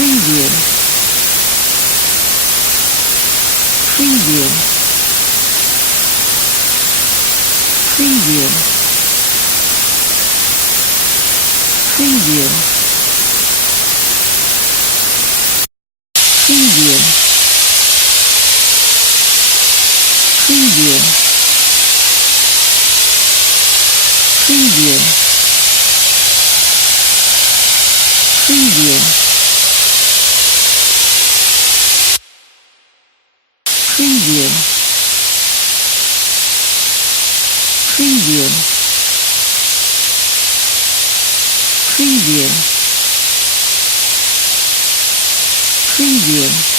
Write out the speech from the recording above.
preview, preview, preview, preview, preview, preview, preview, preview, preview, preview, preview, preview.